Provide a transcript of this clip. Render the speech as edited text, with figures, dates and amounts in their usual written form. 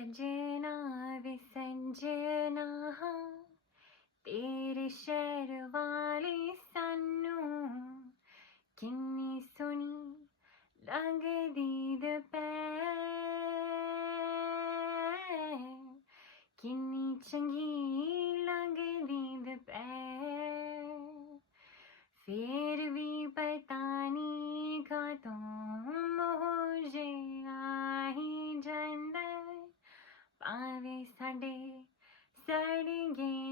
सजना वे सजना तेरे शहर वाले सानू किन्नी सोनी लगदी दुपैर किन्नी चंगी लगदी दुपैर फिर भी पता नहीं कातों मुझे आही जांदा भावे साडे सड़ गए